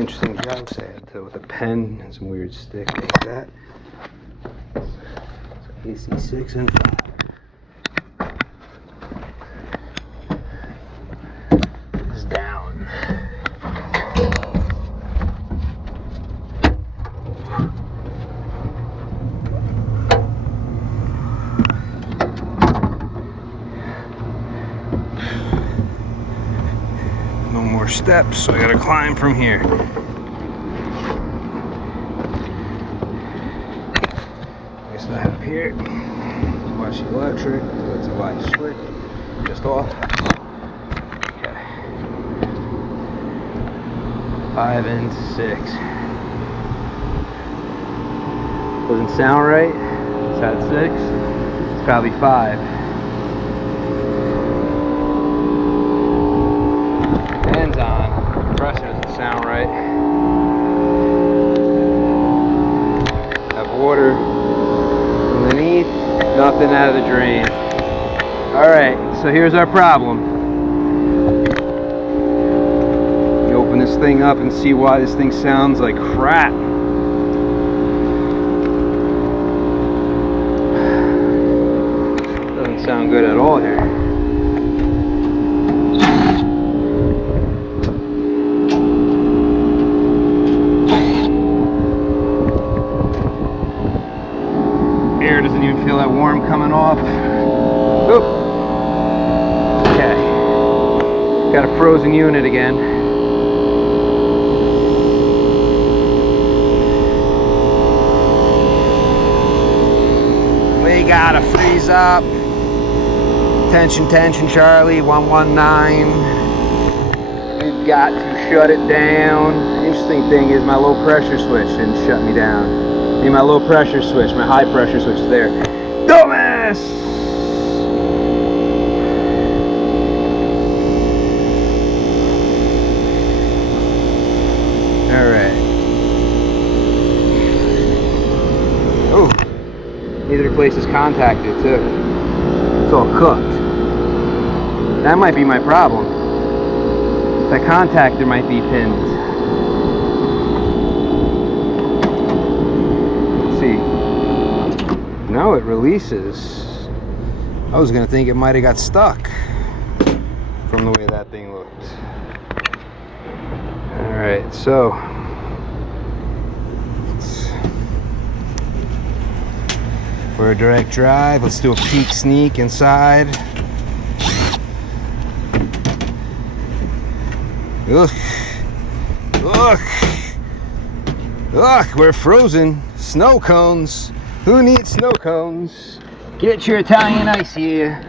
interesting job set with a pen and some weird stick like that. So AC 6 and 5 is down. No more steps, so I gotta climb from here. Next I have here, watch the electric, so it's a light switch, just off. Okay. 5 and 6. Doesn't sound right. It's at 6. It's probably 5. Fans on. Compressor doesn't sound right. Have water underneath. Nothing out of the drain. Alright, so here's our problem. You open this thing up and see why this thing sounds like crap. Doesn't sound good at all here. Air doesn't even feel that warm coming off. Oop. Okay. Got a frozen unit again. We gotta freeze up. Tension, tension, Charlie, 119. We've got to shut it down. Interesting thing is my low pressure switch didn't shut me down. I mean, my low pressure switch, my high pressure switch is there. Dumbass! Alright. Oh, neither place is contacted too. It's all cooked. That might be my problem. That contactor might be pinned. No, it releases. I was gonna think it might have got stuck from the way that thing looked. Alright, so for a direct drive, let's do a peek sneak inside. Look, look, look, we're frozen. Snow cones. Who needs snow cones? Get your Italian ice here.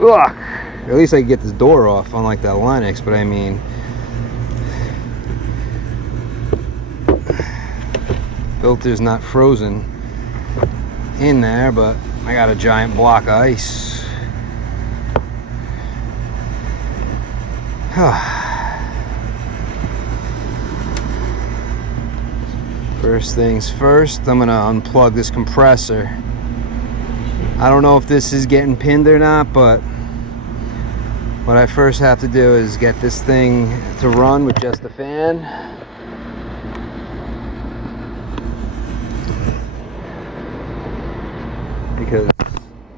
Ugh. At least I can get this door off, unlike that Linux, but I mean, filter's not frozen in there, but I got a giant block of ice. First things first, I'm gonna unplug this compressor. I don't know if this is getting pinned or not, but what I first have to do is get this thing to run with just the fan. Because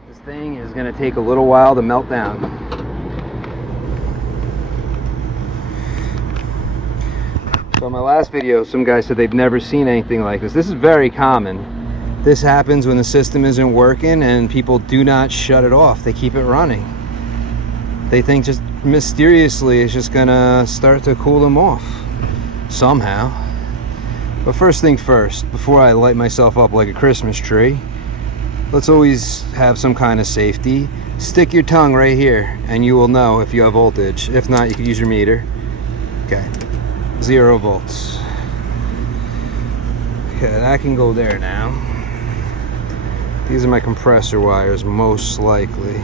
this thing is gonna take a little while to melt down. So in my last video, some guy said they've never seen anything like this. This is very common. This happens when the system isn't working and people do not shut it off. They keep it running. They think just mysteriously it's just gonna start to cool them off somehow. But first thing first, before I light myself up like a Christmas tree, let's always have some kind of safety. Stick your tongue right here and you will know if you have voltage. If not, you can use your meter. Okay. 0 volts. Okay, that can go there now. These are my compressor wires, most likely.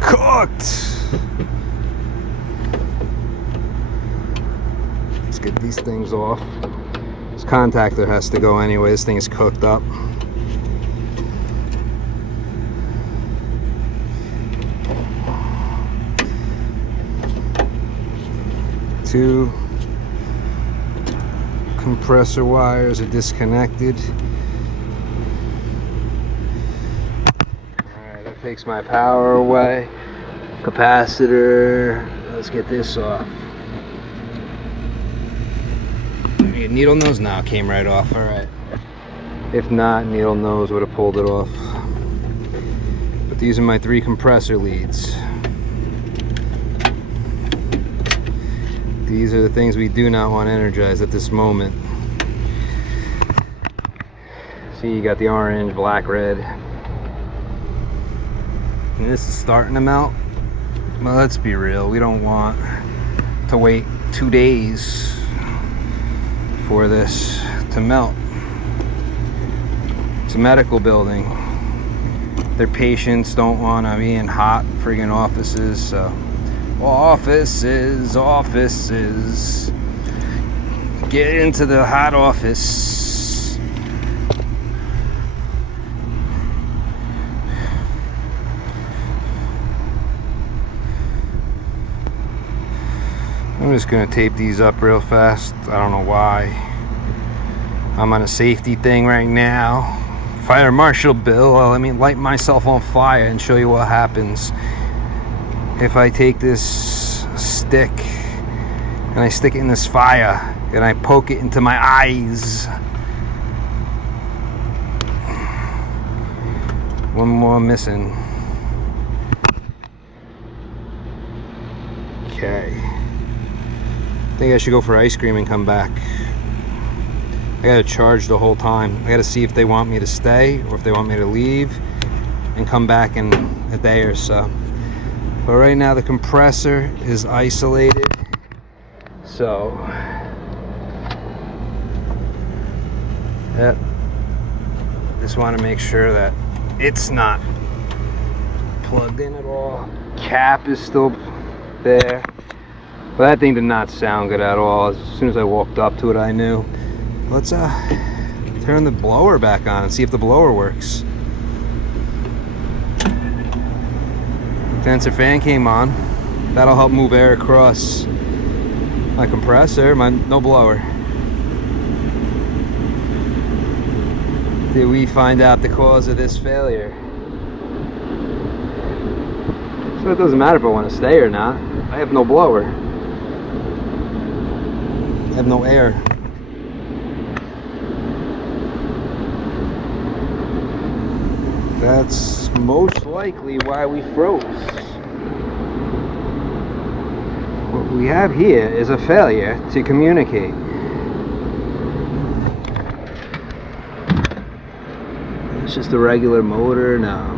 Cooked! Let's get these things off. This contactor has to go anyway. This thing is cooked up. 2 compressor wires are disconnected. Alright, that takes my power away. Capacitor. Let's get this off. Needle nose now came right off. Alright. If not, needle nose would have pulled it off. But these are my 3 compressor leads. These are the things we do not want energized at this moment. See, you got the orange, black, red. And this is starting to melt. Well, let's be real. We don't want to wait 2 days for this to melt. It's a medical building. Their patients don't want to be in hot friggin' offices, so offices, get into the hot office. I'm just gonna tape these up real fast. I don't know why. I'm on a safety thing right now. Fire marshal Bill, let me light myself on fire and show you what happens if I take this stick and I stick it in this fire and I poke it into my eyes. One more missing. Okay. I think I should go for ice cream and come back. I gotta charge the whole time. I gotta see if they want me to stay or if they want me to leave and come back in a day or so. But right now the compressor is isolated, so yep. Just want to make sure that it's not plugged in at all. Cap is still there, but that thing did not sound good at all. As soon as I walked up to it, I knew. Let's turn the blower back on and see if the blower works. Condenser fan came on. That'll help move air across my compressor. No blower. Did we find out the cause of this failure? So it doesn't matter if I want to stay or not. I have no blower. I have no air. That's most likely why we froze. What we have here is a failure to communicate. It's just a regular motor now.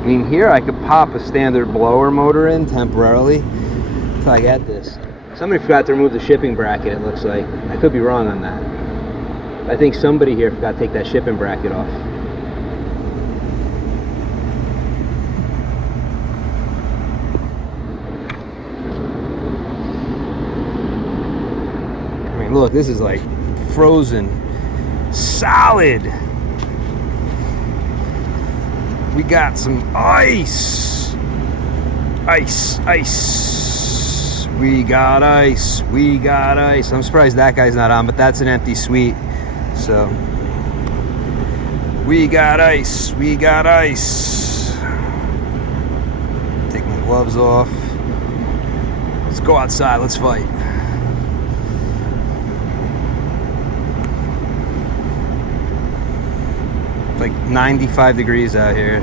I mean, here I could pop a standard blower motor in temporarily until I get this. Somebody forgot to remove the shipping bracket, it looks like. I could be wrong on that. I think somebody here forgot to take that shipping bracket off. I mean, look, this is like frozen solid. We got some ice. Ice, ice. We got ice. We got ice. I'm surprised that guy's not on, but that's an empty suite. So, we got ice. We got ice. Take my gloves off. Let's go outside. Let's fight. Like 95 degrees out here.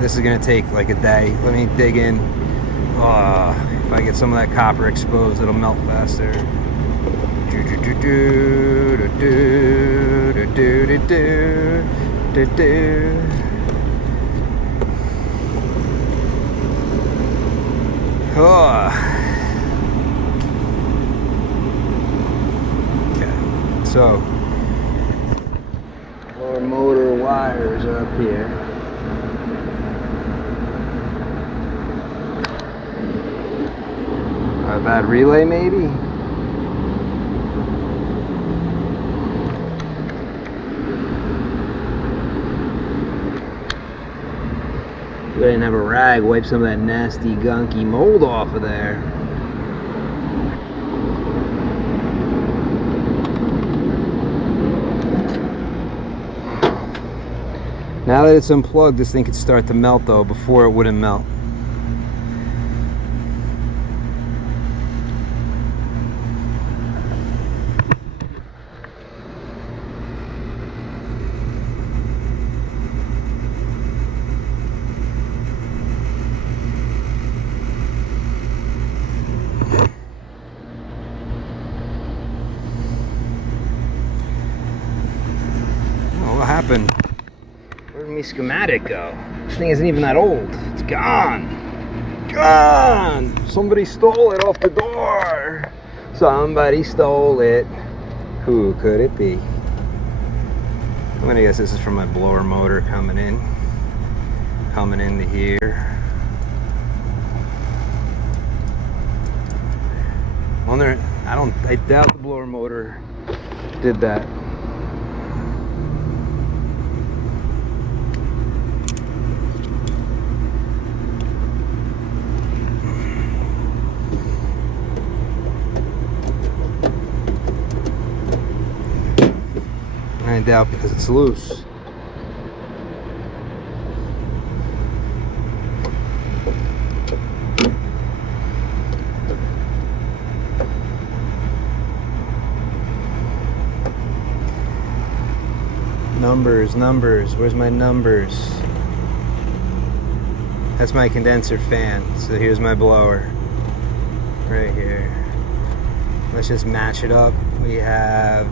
This is gonna take like a day. Let me dig in. If I get some of that copper exposed, it'll melt faster. Okay, so lower motor wires are up here. A bad relay maybe? Go ahead and have a rag wipe some of that nasty, gunky mold off of there. Now that it's unplugged, this thing could start to melt though. Before it wouldn't melt. What happened? Where'd my schematic go? This thing isn't even that old. It's gone. Gone! Somebody stole it off the door. Somebody stole it. Who could it be? I'm gonna guess this is from my blower motor coming into here. Wonder, I doubt the blower motor did that. I doubt, because it's loose. Numbers, where's my numbers? That's my condenser fan. So here's my blower right here. Let's just match it up. We have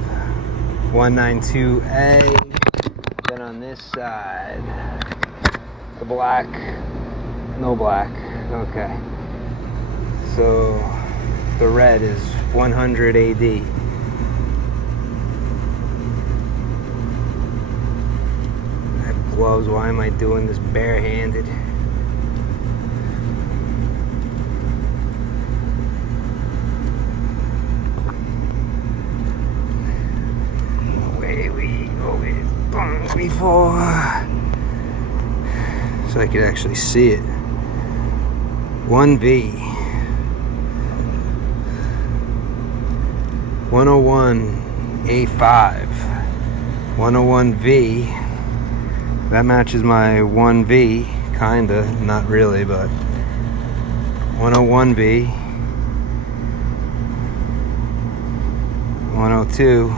192A. Then on this side, the black, no black. Okay. So the red is 100 AD. I have gloves. Why am I doing this barehanded? Before, so I could actually see it. 1V 101A5 101V. That matches my 1V, kinda, not really, but 101V 102.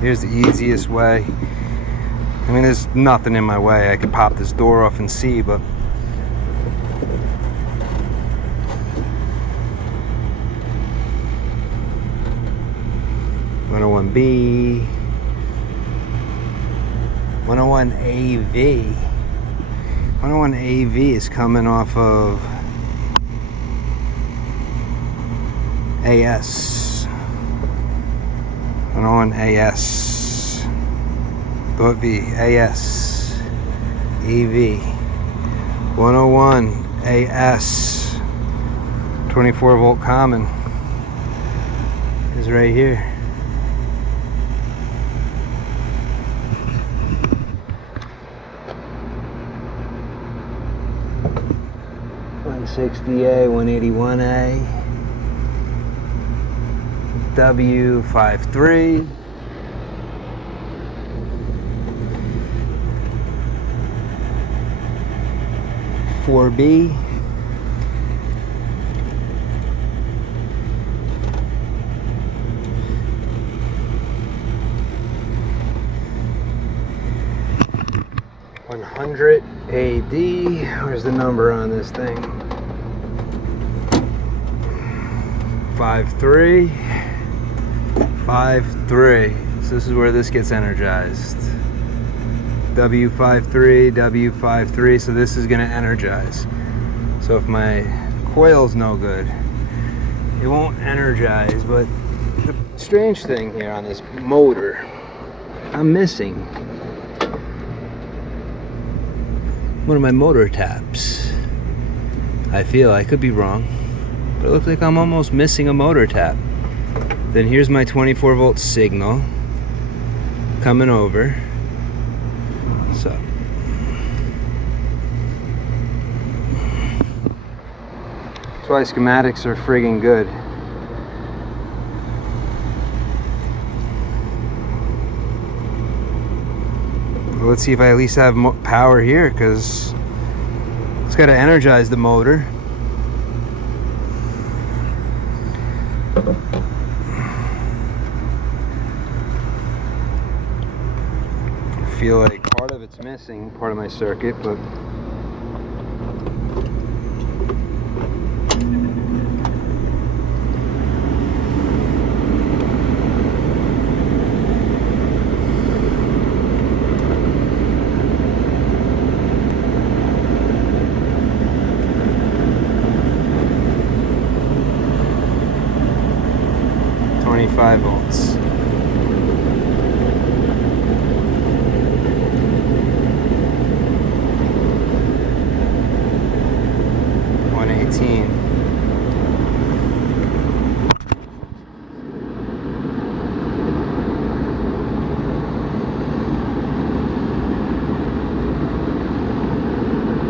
Here's the easiest way. I mean, there's nothing in my way. I could pop this door off and see, but B 101AV 101AV is coming off of AS 101 AS thought V AS EV 101 AS 24 volt common is right here. 160A, 181A, W53, B 100 AD. Where's the number on this thing? 53. So this is where this gets energized. W53. So this is going to energize. So if my coil's no good, it won't energize. But the strange thing here on this motor, I'm missing one of my motor taps. I feel, I could be wrong, but it looks like I'm almost missing a motor tap. Then here's my 24 volt signal coming over. So that's why schematics are friggin' good. Let's see if I at least have power here, because it's got to energize the motor. I feel like part of it's missing, part of my circuit, but volts.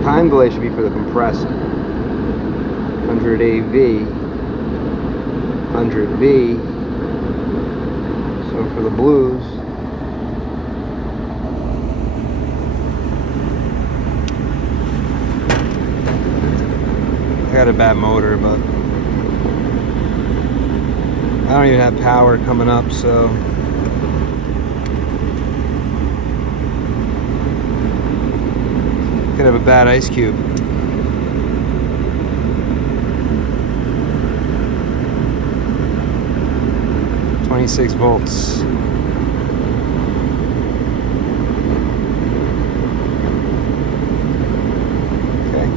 Time delay should be for the compressor. 100 AV, 100 V. So for the blues, I got a bad motor, but I don't even have power coming up, so could have a bad ice cube. .26 volts. Okay.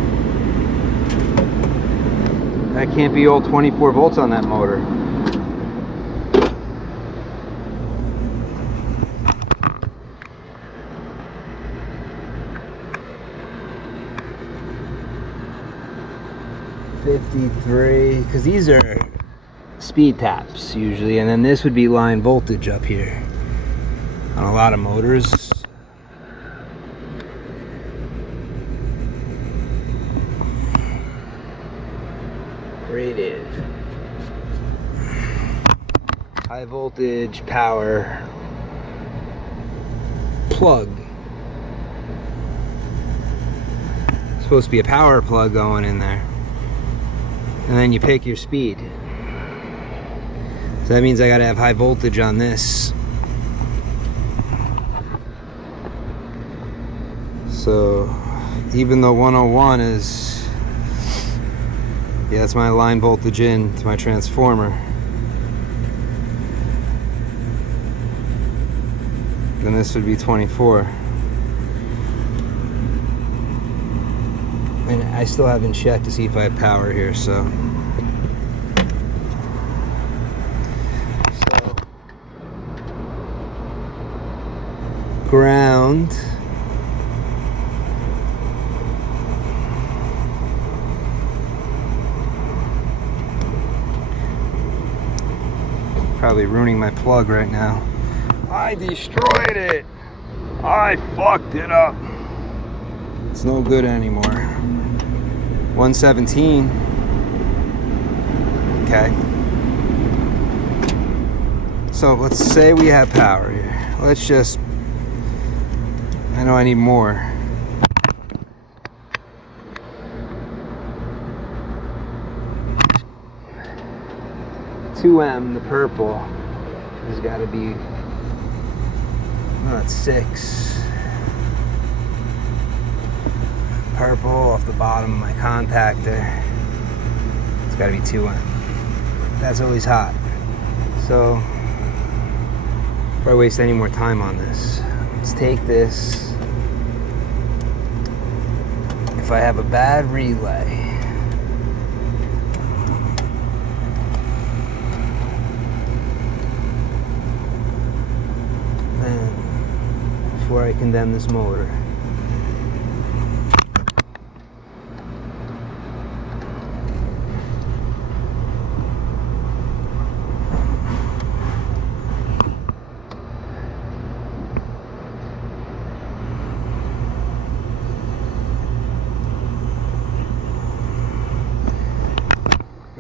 That can't be all 24 volts on that motor. .53, because these are speed taps usually, and then this would be line voltage up here on a lot of motors. Rated high voltage power plug. Supposed to be a power plug going in there, and then you pick your speed. So that means I gotta have high voltage on this. So even though 101 is, yeah, that's my line voltage in to my transformer. Then this would be 24. And I still haven't checked to see if I have power here, so. Ground. Probably ruining my plug right now. I destroyed it. I fucked it up. It's no good anymore. 117. Okay. So let's say we have power here. Let's just, I know I need more. .2M, the purple, has got to be, that's 6. Purple off the bottom of my contactor. It's got to be 2M. That's always hot. So, before I waste any more time on this, let's take this. If I have a bad relay, then before I condemn this motor,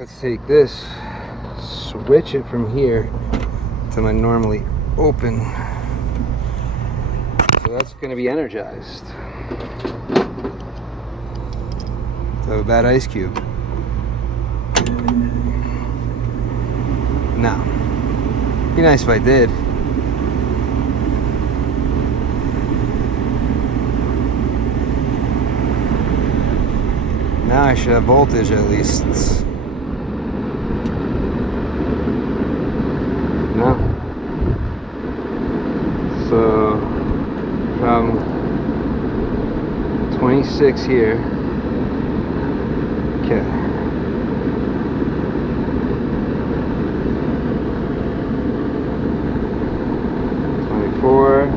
let's take this, switch it from here to my normally open. So that's going to be energized. So a bad ice cube. No. Be nice if I did. Now I should have voltage at least. No. So from 26 here. Okay. Four,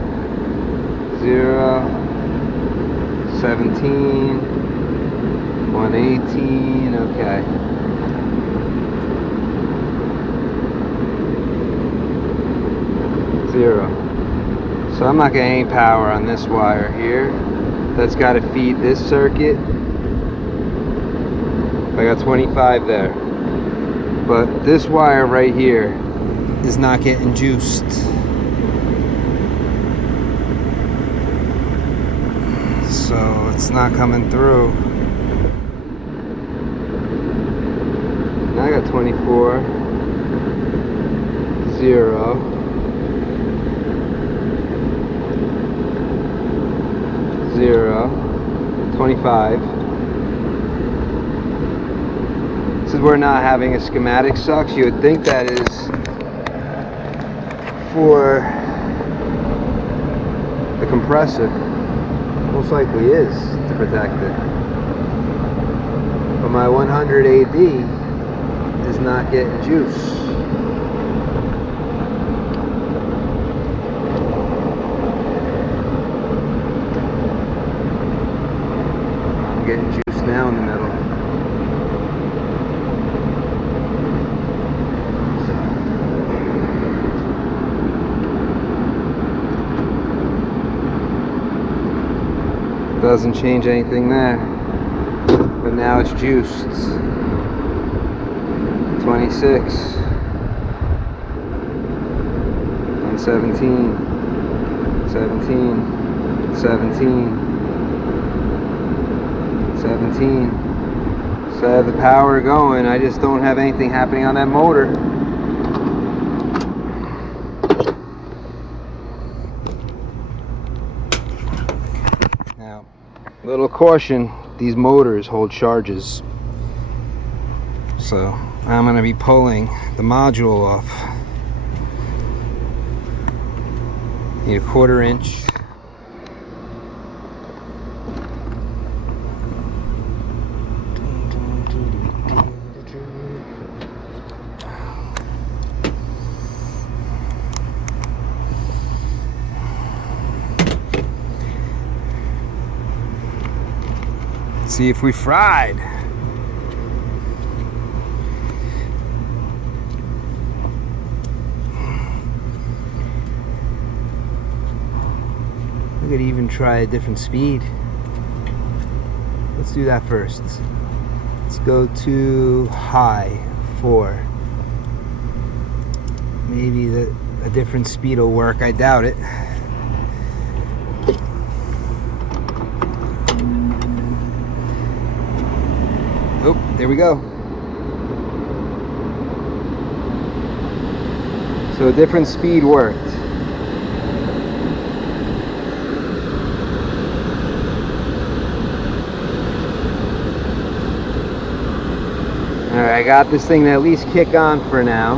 0, 17, 118, okay. Zero. So I'm not getting any power on this wire here. That's got to feed this circuit. I got 25 there. But this wire right here is not getting juiced. So it's not coming through. Now I got 24, 0, 0, 25. This is where not having a schematic sucks. You would think that is for the compressor. Most likely is to protect it, but my 100 AD is not getting juice. I'm getting juice now in the middle. Doesn't change anything there, but now it's juiced. 26 and 17, 17, 17, 17. So I have the power going, I just don't have anything happening on that motor. Now, little caution, these motors hold charges. So I'm going to be pulling the module off. Need a 1/4 inch. See if we fried. We could even try a different speed. Let's do that first. Let's go to high 4. Maybe a different speed will work. I doubt it. Oh, there we go. So a different speed worked. Alright, I got this thing to at least kick on for now.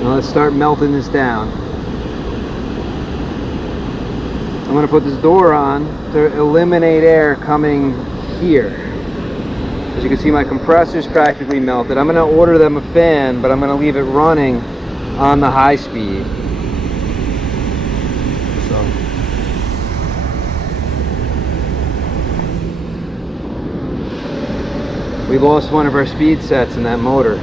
Now let's start melting this down. I'm going to put this door on to eliminate air coming here. As you can see, my compressor is practically melted. I'm going to order them a fan, but I'm going to leave it running on the high speed. We lost one of our speed sets in that motor.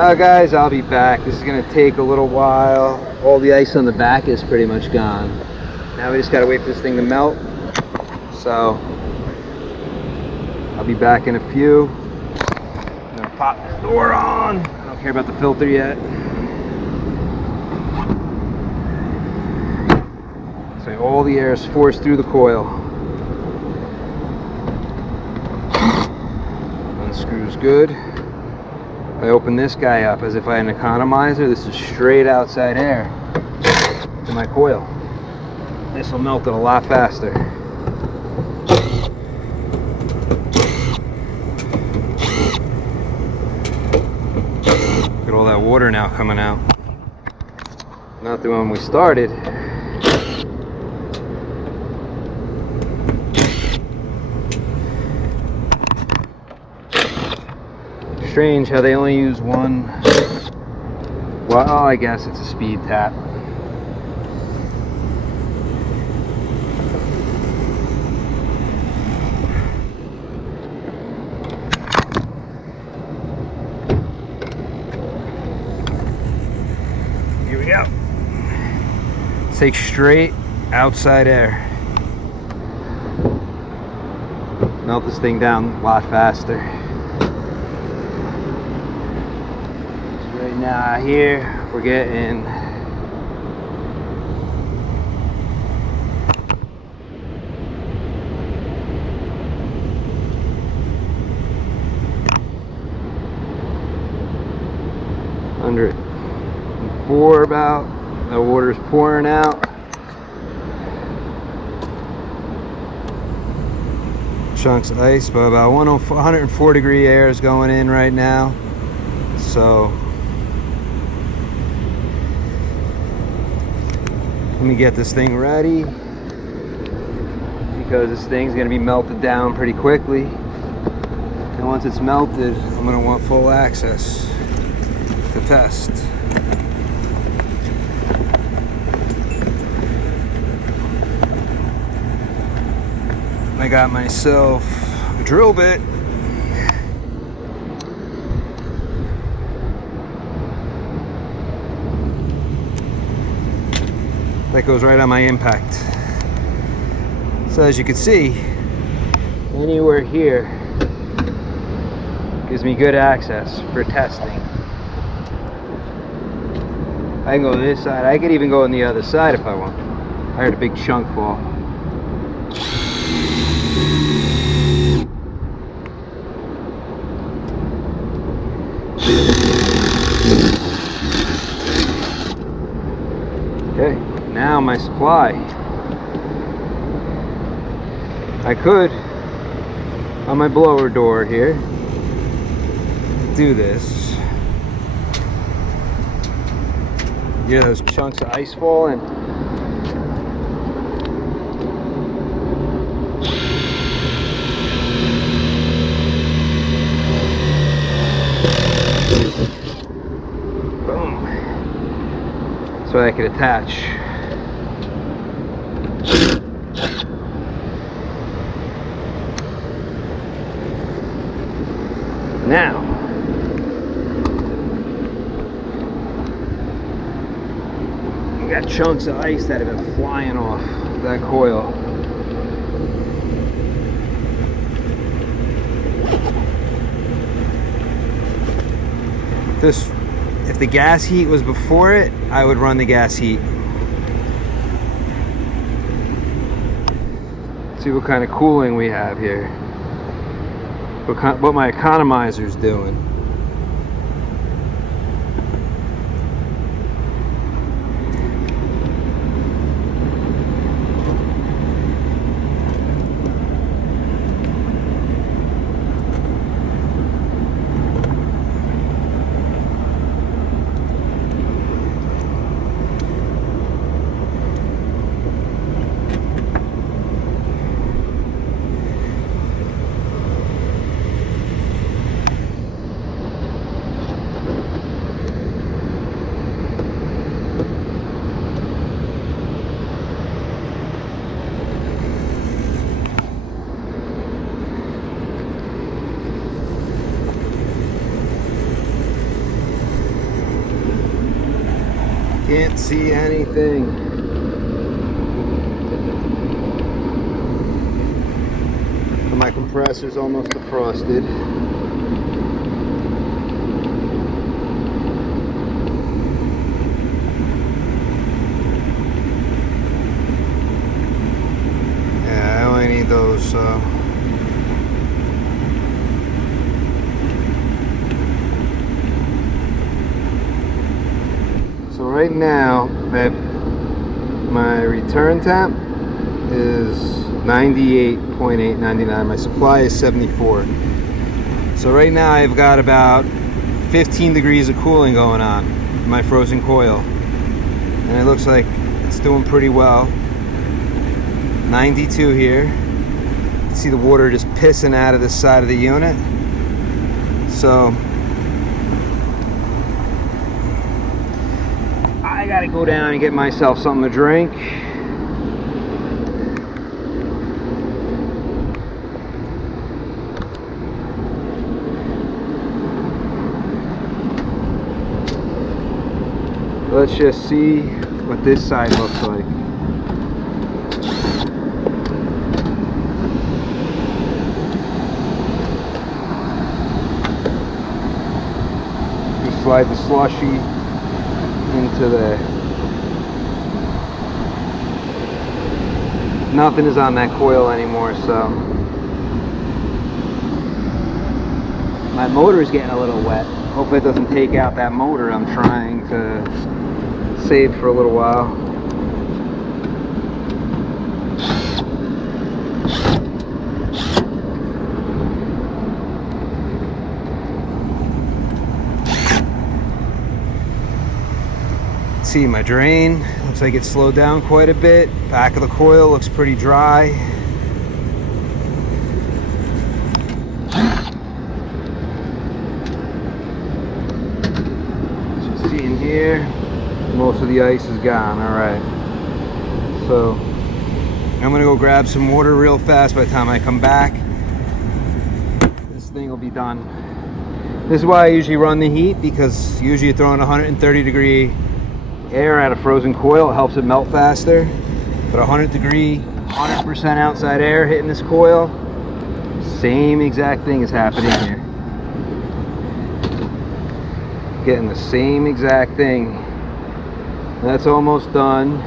Guys, I'll be back. This is gonna take a little while. All the ice on the back is pretty much gone. Now we just gotta wait for this thing to melt. So I'll be back in a few. I'm gonna pop this door on. I don't care about the filter yet. So all the air is forced through the coil. Unscrews good. I open this guy up as if I had an economizer. This is straight outside air to my coil. This will melt it a lot faster. Look at all that water now coming out. Not the one we started. Strange how they only use one. Well, I guess it's a speed tap. Here we go. Take straight outside air. Melt this thing down a lot faster. Now here we're getting under it. 4 about. The water's pouring out. Chunks of ice, but about 104 degree air is going in right now. So let me get this thing ready, because this thing's gonna be melted down pretty quickly. And once it's melted, I'm gonna want full access to test. I got myself a drill bit. That goes right on my impact. So as you can see, anywhere here gives me good access for testing. I can go this side. I could even go on the other side if I want. I heard a big chunk fall. Okay. Now my supply. I could, on my blower door here, do this. You hear those chunks of ice falling? Boom. So I could attach. Now, we got chunks of ice that have been flying off that coil. If the gas heat was before it, I would run the gas heat. See what kind of cooling we have here. What my economizer's doing. Can't see anything. But my compressor's almost defrosted. Yeah, I only need those, so. So right now, my return temp is 98.899. My supply is 74. So right now I've got about 15 degrees of cooling going on in my frozen coil. And it looks like it's doing pretty well. 92 here. You can see the water just pissing out of this side of the unit. So I gotta go down and get myself something to drink. Let's just see what this side looks like. Just slide the slushy into there. Nothing is on that coil anymore, so my motor is getting a little wet. Hopefully it doesn't take out that motor I'm trying to save for a little while. See, my drain looks like it's slowed down quite a bit. Back of the coil looks pretty dry. As you see in here, most of the ice is gone. All right, so I'm gonna go grab some water real fast. By the time I come back, this thing will be done. This is why I usually run the heat, because usually you're throwing 130 degree air at a frozen coil. It helps it melt faster. But 100 degree, 100% outside air hitting this coil, same exact thing is happening here. Getting the same exact thing. That's almost done.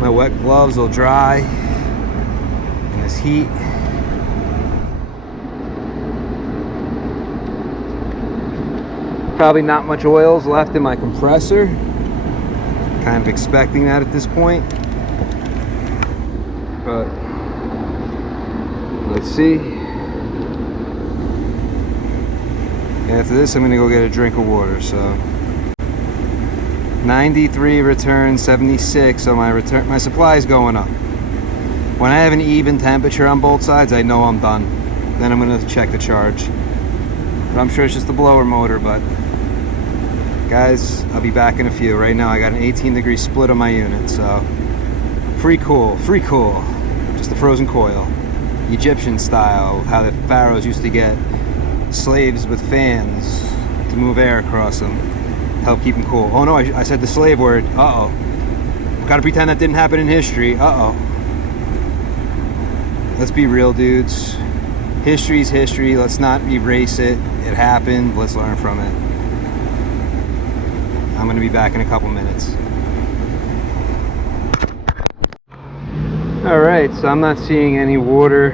My wet gloves will dry in this heat. Probably not much oils left in my compressor. Kind of expecting that at this point. But let's see. After this, I'm gonna go get a drink of water. So 93 return, 76. So my supply is going up. When I have an even temperature on both sides, I know I'm done. Then I'm gonna check the charge. But I'm sure it's just the blower motor. But guys, I'll be back in a few. Right now I got an 18 degree split on my unit, so free cool, just a frozen coil, Egyptian style, how the pharaohs used to get slaves with fans to move air across them, help keep them cool. Oh no, I said the slave word. Uh-oh, gotta pretend that didn't happen in history. Uh-oh. Let's be real, dudes. History's history. Let's not erase it. It happened. Let's learn from it. I'm going to be back in a couple minutes. Alright, so I'm not seeing any water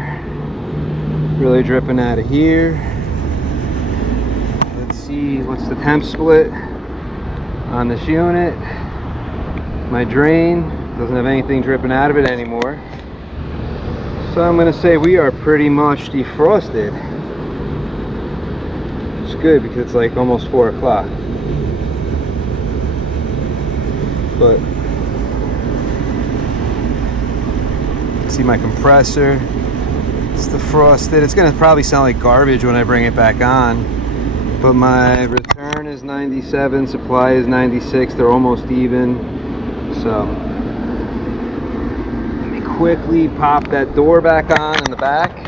really dripping out of here. Let's see what's the temp split on this unit. My drain doesn't have anything dripping out of it anymore. So I'm going to say we are pretty much defrosted. It's good because it's like almost 4 o'clock. But see my compressor, it's defrosted. It's gonna probably sound like garbage when I bring it back on, but my return is 97, supply is 96. They're almost even. So let me quickly pop that door back on in the back.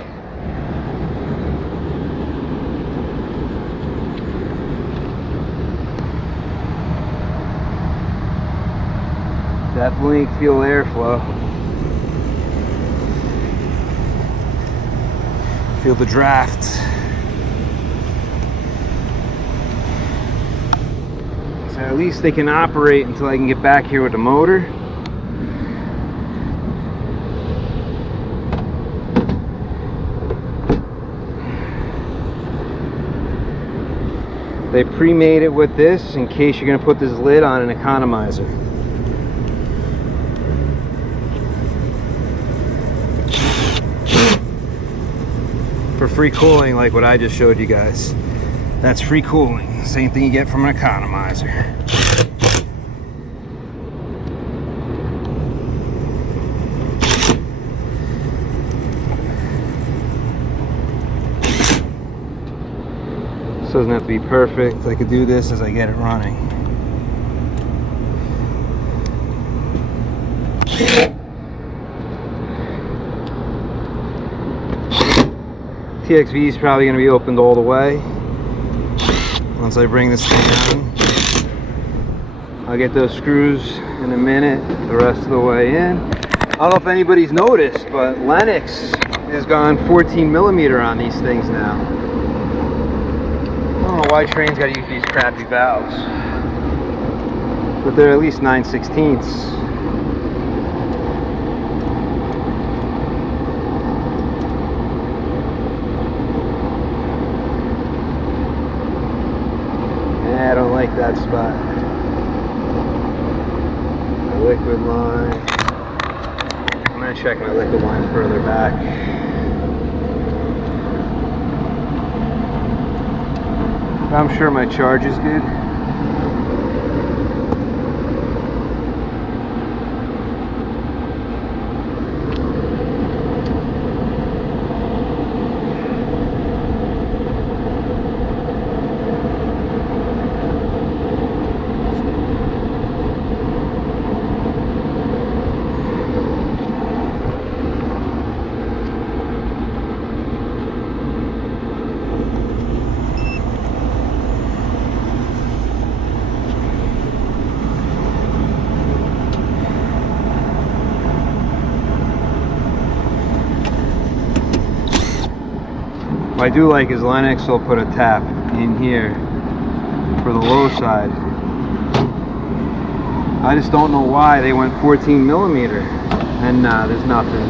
Definitely feel airflow. Feel the draft. So at least they can operate until I can get back here with the motor. They pre-made it with this in case you're going to put this lid on an economizer. For free cooling, like what I just showed you guys. That's free cooling. Same thing you get from an economizer. This doesn't have to be perfect. I could do this as I get it running. TXV is probably going to be opened all the way. Once I bring this thing down, I'll get those screws in a minute, the rest of the way in. I don't know if anybody's noticed, but Lennox has gone 14 millimeter on these things now. I don't know why trains got to use these crappy valves, but they're at least 9/16. I don't like that spot. My liquid line. I'm going to check my liquid line further back. I'm sure my charge is good. What I do like is Lennox will put a tap in here for the low side. I just don't know why they went 14 millimeter. And nah, there's nothing.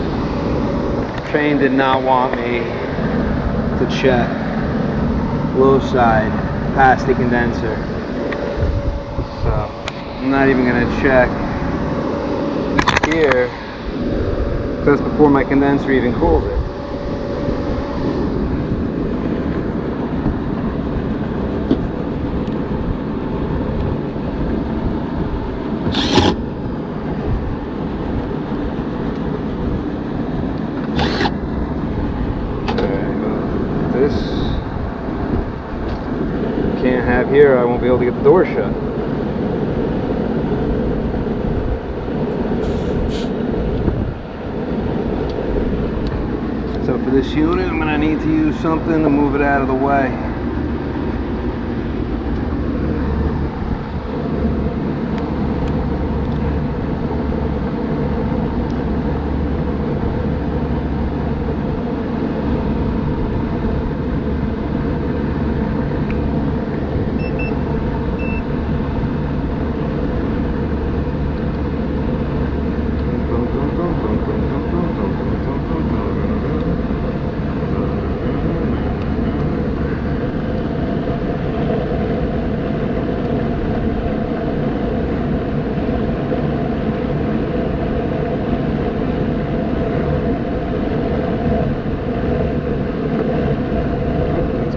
Train did not want me to check low side past the condenser. So I'm not even gonna check here just before my condenser even cools it. Can't have here, I won't be able to get the door shut. So for this unit, I'm going to need to use something to move it out of the way.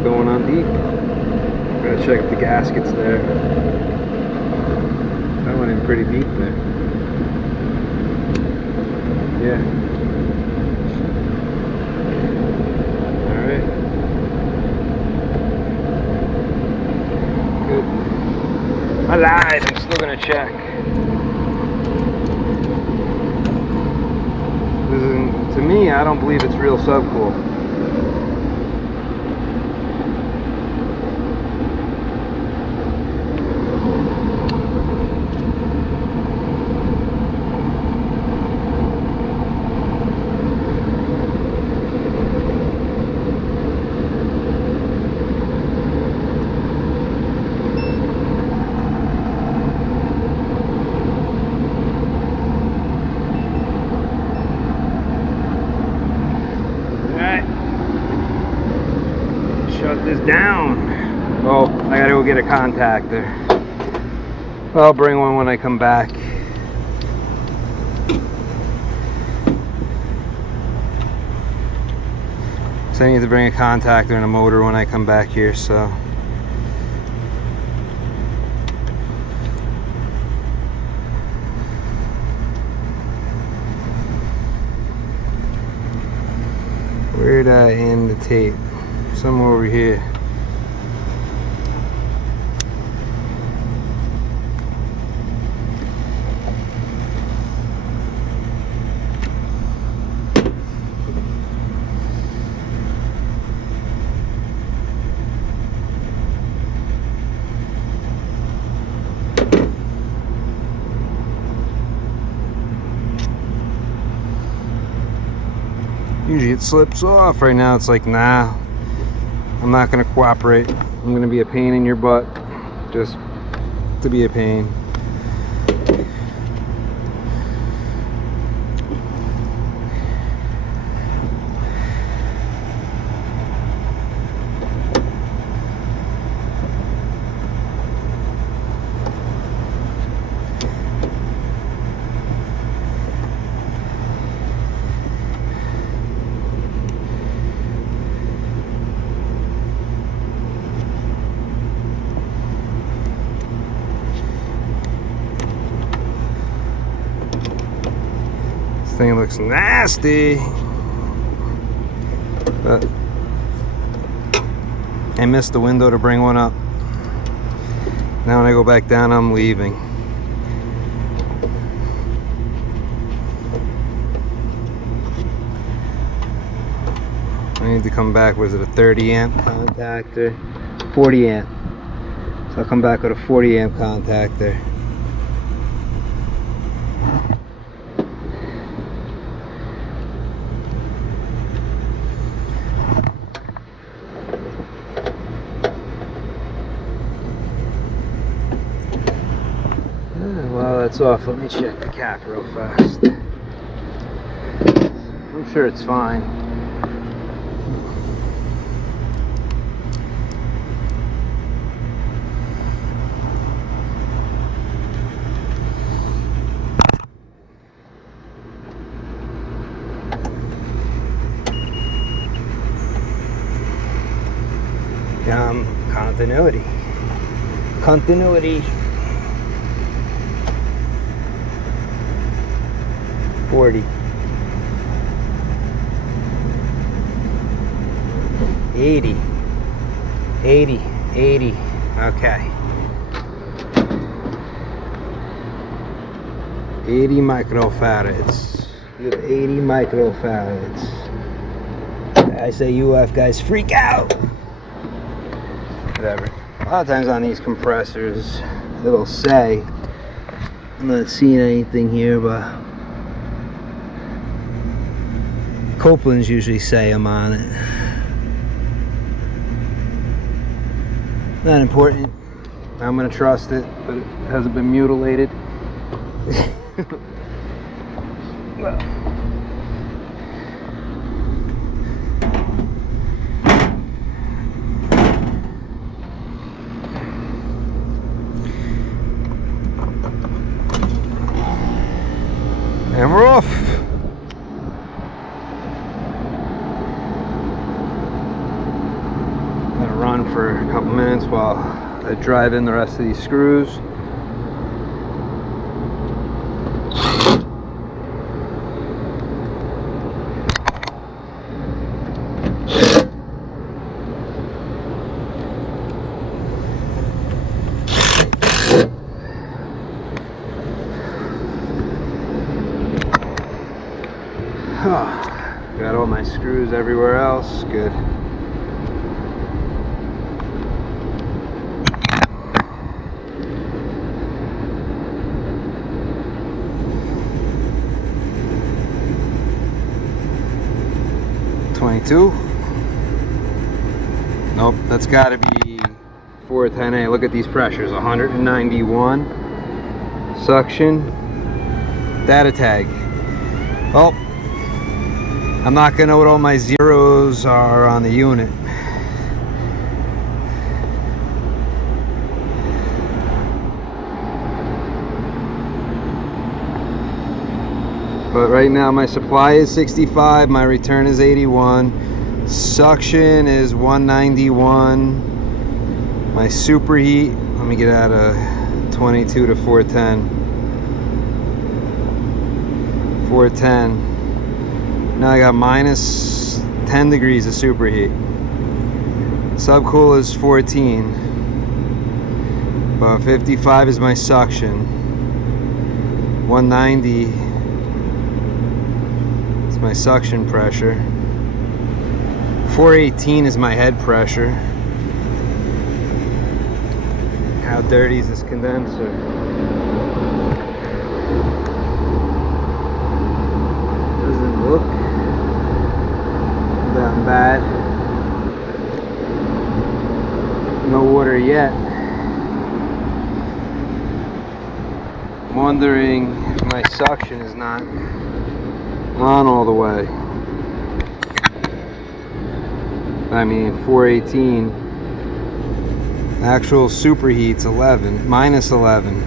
Going on deep. Gotta check if the gasket's there. That went in pretty deep there. Yeah. Alright. Good. I lied, I'm still gonna check. This is, to me, I don't believe it's real subcool. is down. Oh, I gotta go get a contactor. I'll bring one when I come back. So I need to bring a contactor and a motor when I come back here, so. Where'd I end the tape? Somewhere over here. Usually it slips off. Right now it's like, nah, I'm not gonna cooperate. I'm gonna be a pain in your butt, just to be a pain. This thing looks nasty, but I missed the window to bring one up. Now when I go back down, I'm leaving. I need to come back, was it a 30 amp contactor? 40 amp. So I'll come back with a 40 amp contactor. While that's off, let me check the cap real fast. I'm sure it's fine. Continuity. Continuity. 40. 80. 80. 80. Okay. 80 microfarads. You have 80 microfarads. I say UF guys freak out. Whatever. A lot of times on these compressors, it'll say, I'm not seeing anything here, but Copeland's usually say I'm on it. Not important. I'm gonna trust it, but it hasn't been mutilated. Well. And we're off. Gonna run for a couple minutes while I drive in the rest of these screws. Got all my screws everywhere else. Good. Nope, that's got to be 410A. Look at these pressures. 191 suction. Data tag. Well, I'm not gonna know what all my zeros are on the unit. But right now my supply is 65, my return is 81, suction is 191, my superheat, let me get out of 22 to 410. 410. Now I got minus 10 degrees of superheat. Subcool is 14. But 55 is my suction. 190 is my suction pressure. 418 is my head pressure. How dirty is this condenser? Doesn't look that bad. No water yet. I'm wondering if my suction is not on all the way. I mean, 418. Actual superheat's 11, minus 11.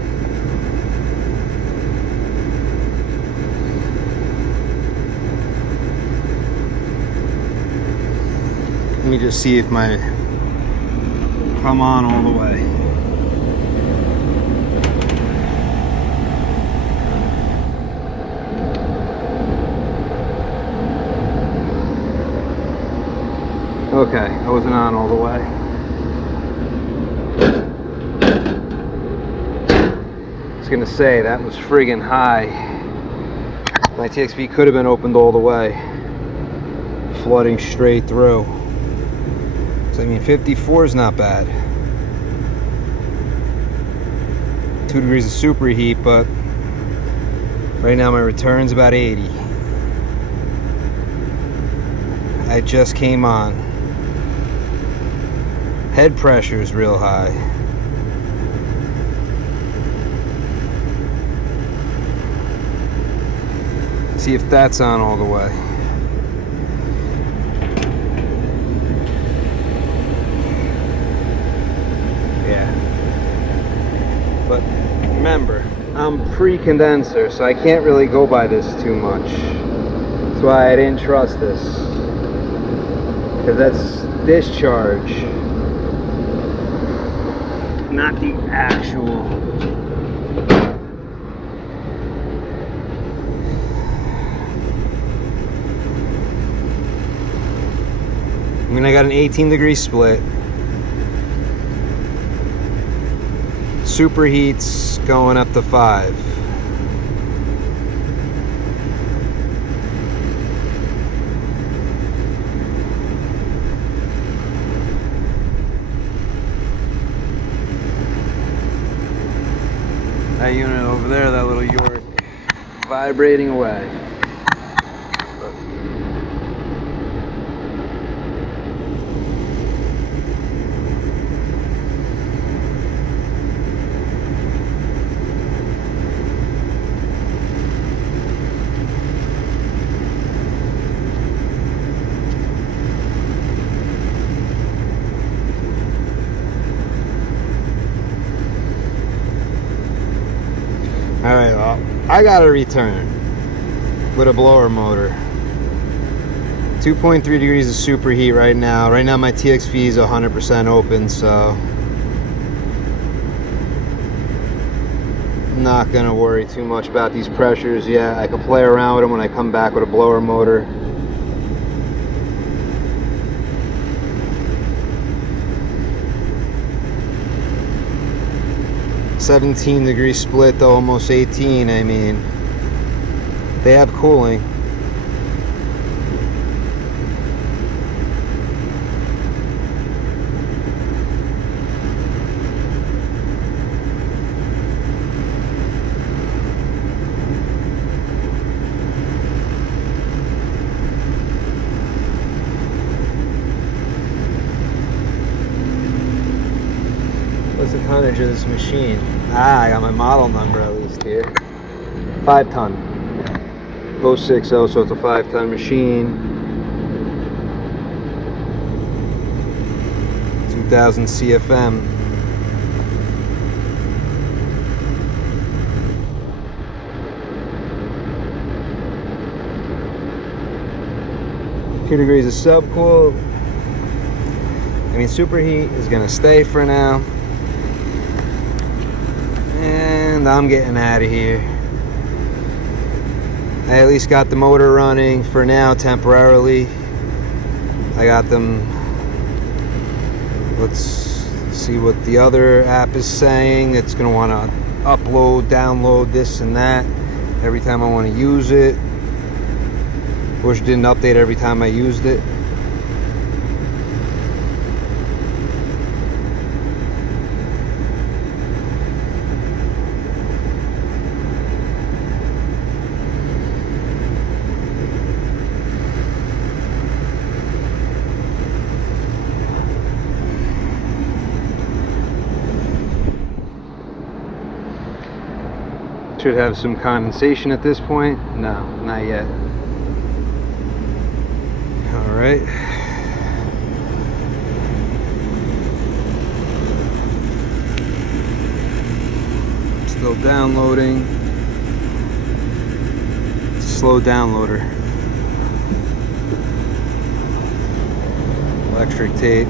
Let me just see if I'm on all the way. Okay, I wasn't on all the way. I was gonna say, that was friggin' high. My TXV could have been opened all the way, flooding straight through. So I mean, 54 is not bad. 2 degrees of superheat, but right now my return's about 80. I just came on. Head pressure is real high. See if that's on all the way. Yeah. But remember, I'm pre-condenser, so I can't really go by this too much. That's why I didn't trust this. Because that's discharge, not the actual. I mean, I got an 18-degree split. Superheat's going up to 5. That unit over there, that little York, vibrating away. Alright, well, I got a return with a blower motor. 2.3 degrees of superheat right now. Right now my TXV is 100% open, so I'm not gonna worry too much about these pressures yet. I can play around with them when I come back with a blower motor. $17-degree split though, almost 18. I mean, they have cooling. What's the tonnage of this machine? I got my model number at least here. 5 ton. 060, so it's a 5 ton machine. 2000 CFM. 2 degrees of subcool. I mean, superheat is gonna stay for now. And I'm getting out of here. I at least got the motor running for now, temporarily. I got them. Let's see what the other app is saying. It's gonna wanna upload, download this and that every time I wanna use it. Which didn't update every time I used it. Should have some condensation at this point. No, not yet. All right. Still downloading. It's a slow downloader. Electric tape.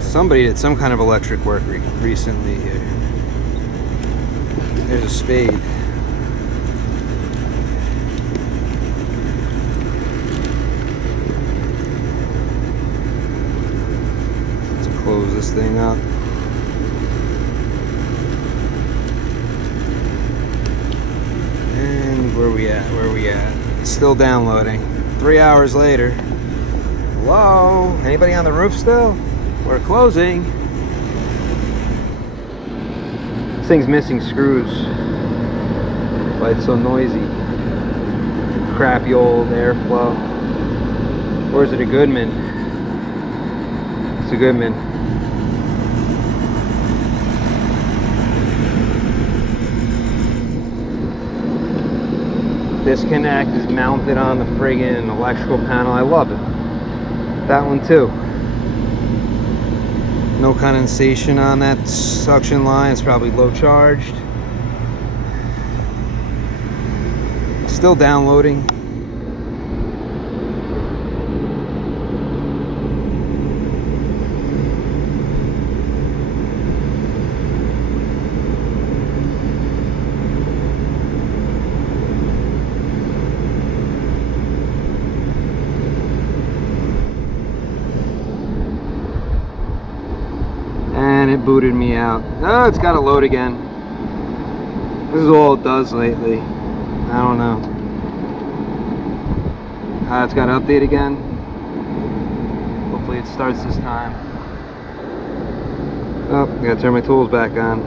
Somebody did some kind of electric work recently here. There's a spade. Let's close this thing up. And where we at? Where we at? Still downloading. 3 hours later. Hello? Anybody on the roof still? We're closing. This thing's missing screws. That's why it's so noisy. Crappy old airflow. Or is it a Goodman? It's a Goodman. Disconnect is mounted on the friggin' electrical panel. I love it. That one too. No condensation on that suction line. It's probably low charged. Still downloading. And it booted me out. Oh, it's got to load again. This is all it does lately. I don't know. It's got to update again. Hopefully it starts this time. Oh, I gotta turn my tools back on.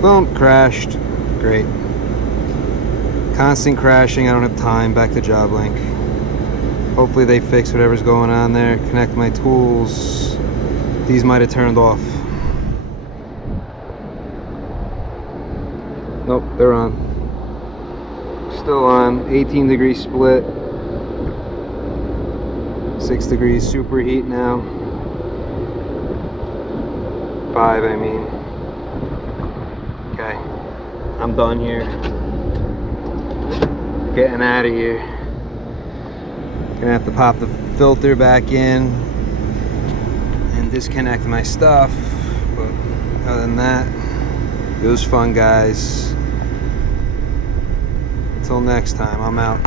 Boom, crashed. Great. Constant crashing, I don't have time. Back to job link. Hopefully they fix whatever's going on there. Connect my tools. These might have turned off. Nope, they're on. Still on. 18 degree split. 6 degrees superheat now. 5, I mean. Okay. I'm done here. Getting out of here. Gonna have to pop the filter back in and disconnect my stuff, but other than that, it was fun, guys. Until next time, I'm out.